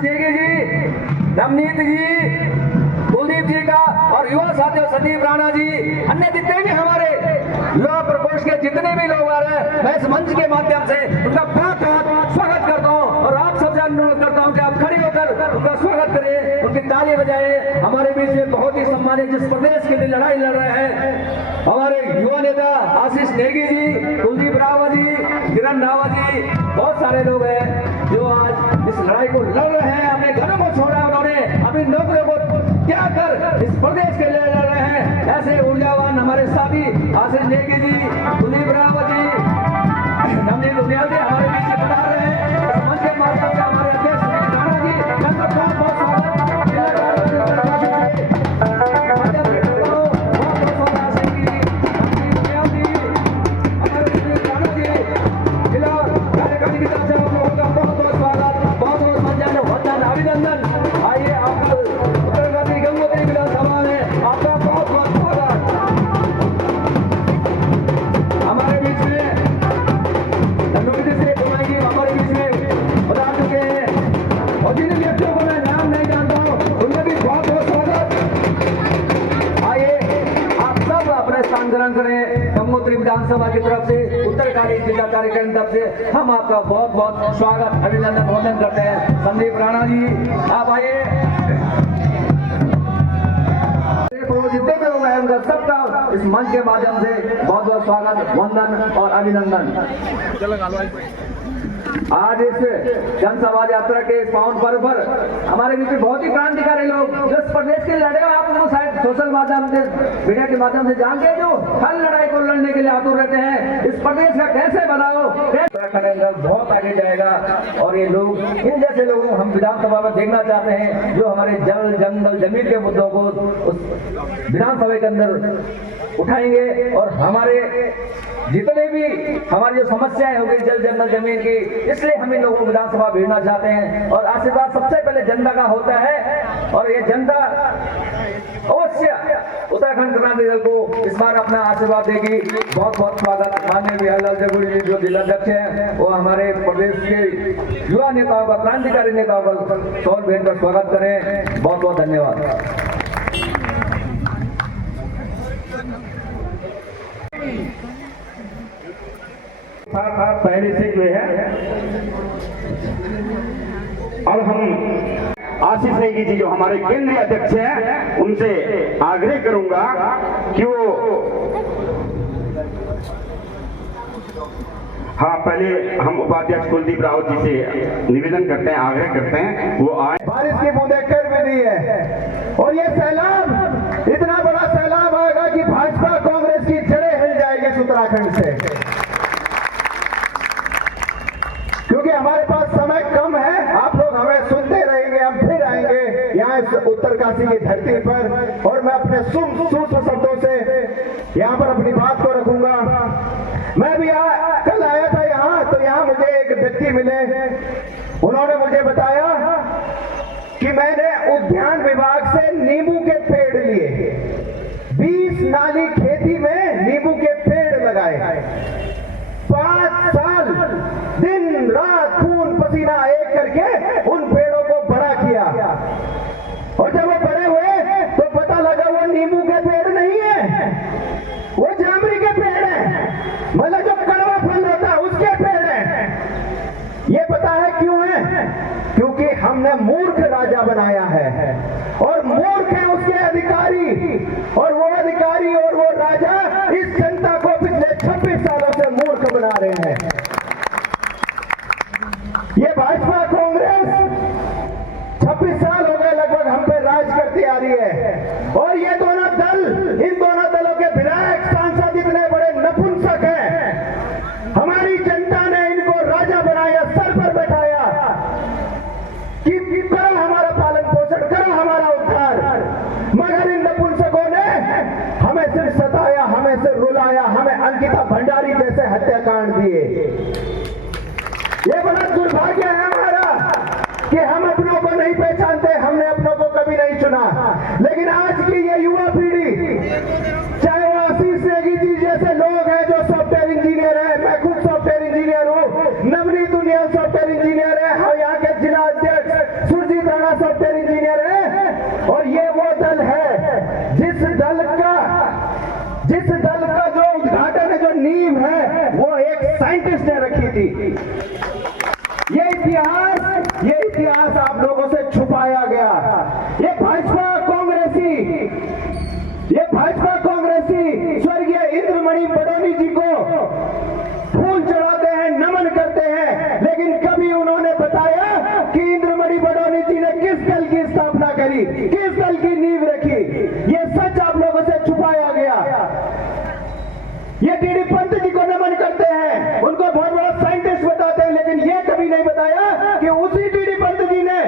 आशीष नेगी जी, नवनीत जी, कुलदीप जी का और युवा साथियों संदीप राणा जी, अन्य जितने भी हमारे युवा प्रकोष्ठ के जितने भी लोग आ रहे हैं, मैं इस मंच के माध्यम से उनका बहुत बहुत स्वागत करता हूँ और आप सबसे अनुरोध करता हूँ कि आप खड़े होकर उनका स्वागत करें, उनकी ताली बजाएं। हमारे बीच में बहुत ही सम्मानित जिस प्रदेश के लिए लड़ाई लड़ रहे हैं हमारे युवा नेता आशीष नेगी जी, कुलदीप रावत जी, किरण रावत जी, बहुत सारे लोग हैं जो आज इस लड़ाई को लड़ रहे हैं। अपने घरों को छोड़ा, उन्होंने अपनी नौकरियों को त्याग कर इस प्रदेश के लिए लड़ रहे हैं। ऐसे ऊर्जावान हमारे साथी आशीष नेगी जी, कुलदीप रावत जी, नवनीत उनियाल जी हमारे बीच में बता रहे हैं। मंच के माध्यम से हमारे अध्यक्ष संदीप राणा जी, बहुत बहुत स्वागत। गंगोत्री विधानसभा की तरफ से, उत्तरकाली जिला कार्यक्रम की तरफ से हम आपका बहुत बहुत स्वागत, अभिनंदन वंदन करते हैं। संदीप राणा जी आप आइए। जितने भी लोग हैं उनका सबका इस मंच के माध्यम से बहुत बहुत स्वागत, वंदन और अभिनंदन। आज इस जन समाज यात्रा के इस पावन पर्व पर हमारे बीच में बहुत ही क्रांतिकारी लोग जो इस प्रदेश के लड़े, आप उनको शायद सोशल माध्यम से, मीडिया के माध्यम से जानते हैं, जो हर लड़ाई को लड़ने के लिए आतुर रहते हैं। इस प्रदेश का कैसे बनाओ, बहुत आगे जाएगा और ये लोग, इन जैसे लोगों को हम विधानसभा में देखना चाहते हैं जो हमारे जल जंगल जमीन के मुद्दों को उस विधानसभा के अंदर उठाएंगे और हमारे जितने भी हमारी जो समस्याएं होगी जल जंगल जमीन की, इसलिए हम इन लोगों को विधानसभा भेजना चाहते हैं। और आशीर्वाद सबसे पहले जनता का होता है और ये जनता अवश्य उत्तराखंड क्रांति दल को इस बार अपना आशीर्वाद देगी। बहुत बहुत स्वागत। माननीय बिहारीलाल जगुड़ी जी जो जिलाध्यक्ष हैं, वो हमारे प्रदेश के युवा नेताओं का, क्रांतिकारी नेताओं का शॉल भेंट कर स्वागत करें। बहुत बहुत धन्यवाद। पहले से जो है और हम आशीष नेगी जी जो हमारे केंद्रीय अध्यक्ष हैं उनसे आग्रह करूंगा कि वो, हाँ पहले हम उपाध्यक्ष कुलदीप रावत जी से निवेदन करते हैं, आग्रह करते हैं वो आए। बारिश की बूंदें कर भी दी है और ये सैलाब, इतना बड़ा सैलाब आएगा कि भाजपा कांग्रेस की जड़ें हिल जाएगी उत्तराखंड से, क्योंकि हमारे पास समय कम है। आप लोग हमें सुनते रहेंगे, हम फिर आएंगे यहाँ इस उत्तरकाशी की धरती पर और मैं अपने सूक्ष्म शब्दों से यहाँ पर अपनी बात को रखूंगा। मैं भी कल आया था यहाँ, तो यहाँ मुझे एक व्यक्ति मिले, उन्होंने मुझे बताया कि मैंने उद्यान विभाग से नींबू के पेड़ लिए, 20 नाली खेती में नींबू के पेड़ लगाए, 5 साल दिन रात खून पसीना एक करके उन पेड़ों को बड़ा किया और जब वो बड़े हुए तो पता लगा वो नींबू के पेड़ नहीं है, वो जामरी के पेड़ है, मतलब जो कड़वा फल होता है उसके पेड़ है। ये पता है क्यों है? क्योंकि हमने मूर्ख राजा बनाया है और मूर्ख है उसके अधिकारी, और वो अधिकारी और वो राजा इस जनता को पिछले 26 सालों से मूर्ख बना रहे हैं। ये भाजपा कांग्रेस 26 साल हो गए लगभग हम पे राज करती आ रही है और ये दोनों दल, इन दोनों दलों के विधायक सांसद इतने बड़े नपुंसक हैं। हमारी जनता ने इनको राजा बनाया, सर पर बैठाया कि करो हमारा पालन पोषण, करो हमारा उद्धार, मगर इन नपुंसकों ने हमें सिर्फ सताया, हमें सिर्फ रुलाया, हमें अंकिता भंडारी जैसे हत्याकांड दिए। ये बड़ा दुर्भाग्य है हमारा कि हम अपनों को नहीं पहचानते, हमने अपनों को कभी नहीं चुना। लेकिन आज की ये युवा पीढ़ी, चाहे वो आशीष नेगी जी जैसे लोग हैं जो सॉफ्टवेयर इंजीनियर है, मैं खुद सॉफ्टवेयर इंजीनियर हूँ, नवनीत उनियाल सॉफ्टवेयर इंजीनियर है, हम यहाँ के जिला अध्यक्ष सुरजीत इतिहास आप लोगों से छुपाया गया। ये भाजपा कांग्रेसी स्वर्गीय इंद्रमणि बडोनी जी को फूल चढ़ाते हैं, नमन करते हैं, लेकिन कभी उन्होंने बताया कि इंद्रमणि बडोनी जी ने किस दल की स्थापना करी, किस दल की नींव रखी। ये सच आप लोगों से छुपाया गया। ये टीडी पंत जी को नमन करते हैं, उनको बहुत बड़ा साइंटिस्ट बताते हैं, लेकिन ये कभी नहीं बताया कि उसी टीडी पंत जी ने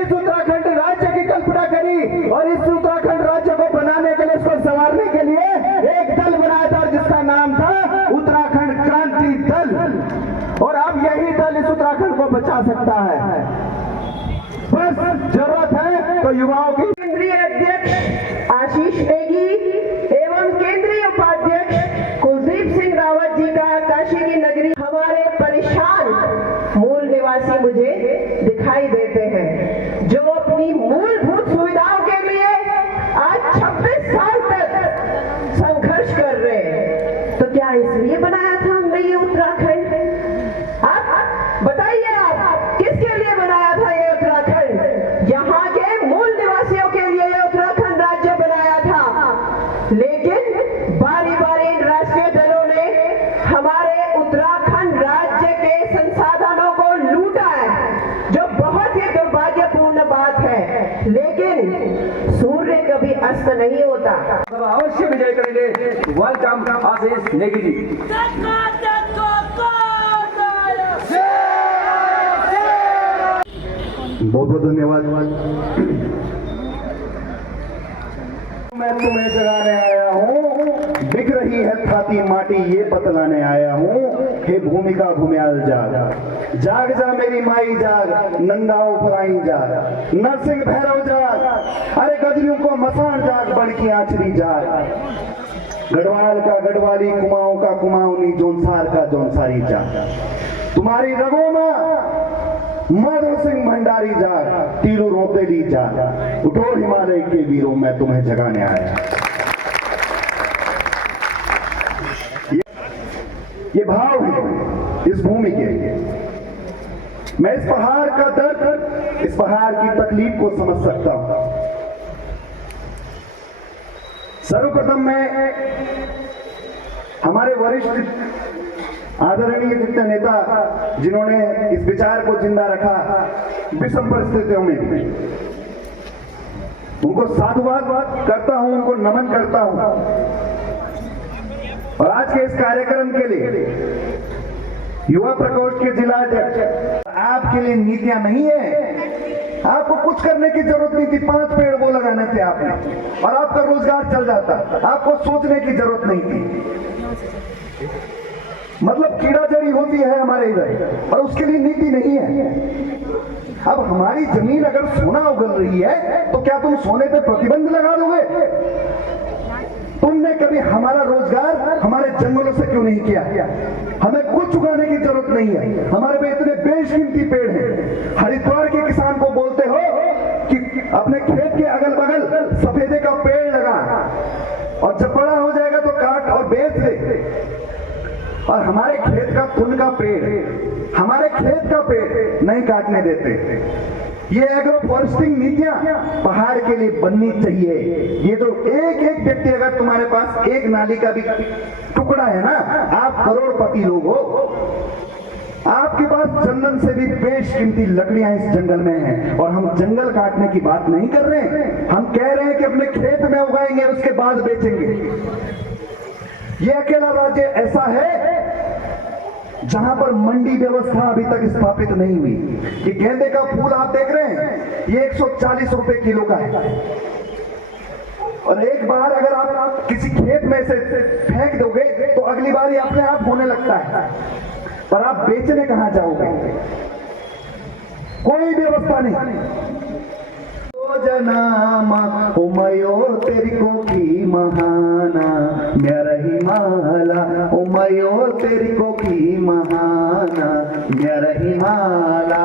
इस उत्तराखंड राज्य की कल्पना करी और इस उत्तराखंड राज्य को बनाने के लिए, इसको संवारने के लिए एक दल बनाया था जिसका नाम था उत्तराखंड क्रांति दल। और अब यही दल इस उत्तराखंड को बचा सकता है। बस जरूरत है तो युवाओं की। केंद्रीय अध्यक्ष आशीष नेगी एवं केंद्रीय उपाध्यक्ष कुलदीप सिंह रावत जी का काशी की नगरी हमारे परेशान मूल निवासी मुझे दिखाई देते हैं, जो अपनी मूलभूत सुविधाओं के लिए आज 26 साल तक संघर्ष कर रहे हैं। तो क्या इसलिए बनाया था हमने ये उत्तराखंड? आप बताइए, आप किसके लिए बनाया था ये उत्तराखंड? यहाँ के मूल निवासियों के लिए ये उत्तराखंड राज्य बनाया था, लेकिन बारी बारी इन राष्ट्रीय दलों ने हमारे उत्तराखंड राज्य के संसाधनों को लूटा है, जो बहुत ही दुर्भाग्यपूर्ण बात है। लेकिन सूर्य कभी अस्त नहीं होता। अवश्य विजय करेंगे। वेलकम आशीष नेगी जी। बहुत बहुत धन्यवाद। मैं तुम्हें जगाने आया हूँ, दिख रही है थाती माटी ये बतलाने आया हूँ। हे भूमिका भूम्याल जाग, जाग जा मेरी माई जाग, नंदाओं फराई जाग, नरसिंह भैरव जाग, अरे गदरियों को मसान जाग, बड़की आंचरी जाग, गढ़वाल का गढ़वाली, कुमाऊं का कुमाऊनी, जोनसार का जोनसारी जाग, तुम्हारी रगों में माधव सिंह भंडारी जाग, तीलू रोतेली जाग, उठो हिमालय के वीरों, मैं तुम्हें जगाने आया। ये भाव है इस भूमि के। मैं इस पहाड़ का दर्द, इस पहाड़ की तकलीफ को समझ सकता हूं। सर्वप्रथम मैं हमारे वरिष्ठ आदरणीय जितने नेता जिन्होंने इस विचार को जिंदा रखा विषम परिस्थितियों में, उनको साधुवाद करता हूं, उनको नमन करता हूं। और आज के इस कार्यक्रम के लिए युवा प्रकोष्ठ के जिला अध्यक्ष, आपके लिए नीतियां नहीं है, आपको कुछ करने की जरूरत नहीं थी। 5 पेड़ वो लगाने थे आपने और आपका रोजगार चल जाता, आपको सोचने की जरूरत नहीं थी। मतलब कीड़ा जड़ी होती है हमारे इधर और उसके लिए नीति नहीं है। अब हमारी जमीन अगर सोना उगल रही है तो क्या तुम सोने पे प्रतिबंध लगा दोगे? तुमने कभी हमारा रोजगार हमारे जंगलों से क्यों नहीं किया? हमें कुछ उगाने की जरूरत नहीं है, हमारे पे इतने बेशकीमती पेड़ हैं। हरिद्वार के किसान को बोलते हो कि अपने खेत के अगल बगल सफेदे का पेड़ लगा और जब बड़ा हो जाएगा तो काट और बेच दे, और हमारे खेत का तुन का पेड़, हमारे खेत का पेड़ नहीं काटने देते। ये एग्रो फॉरेस्टिंग नीतियां पहाड़ के लिए बननी चाहिए। ये जो एक एक व्यक्ति, अगर तुम्हारे पास एक नाली का भी टुकड़ा है ना, आप करोड़पति लोग हो। आपके पास चंदन से भी बेशकीमती लकड़ियां इस जंगल में हैं और हम जंगल काटने की बात नहीं कर रहे हैं। हम कह रहे हैं कि अपने खेत में उगाएंगे, उसके बाद बेचेंगे। ये अकेला राज्य ऐसा है जहां पर मंडी व्यवस्था अभी तक स्थापित नहीं हुई। ये गेंदे का फूल आप देख रहे हैं, ये 140 रुपए किलो का है, और एक बार अगर आप किसी खेत में से फेंक दोगे तो अगली बार ये अपने आप होने लगता है, पर आप बेचने कहां जाओगे? कोई व्यवस्था नहीं। जनामा उमयो तेरी को की महाना मेरा हिमाला, उमयो तेरी को की महाना मेरा हिमाला।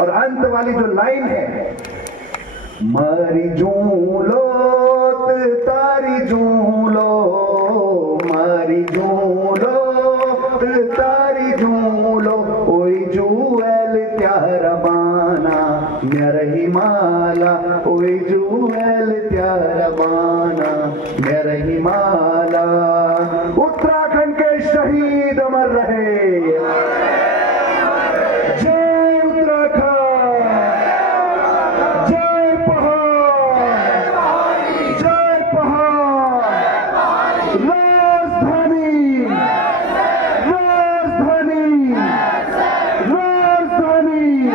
और अंत वाली जो लाइन है, मरी जूलो तारी जूलो, मरी जूलो तारी जूलो, ओई जूएल त्यार बाना, मेरा हिमाला ओए जुएल त्यारा बाना मेरा हिमाला। उत्तराखंड के शहीद अमर रहे। जय उत्तराखंड, जय पहाड़, जय पहाड़। राजधानी, राजधानी, राजधानी।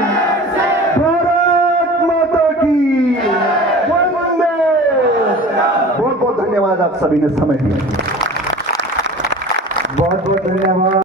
भारत माता की वंदे। बहुत बहुत धन्यवाद, आप सभी ने समय दिया। बहुत बहुत धन्यवाद।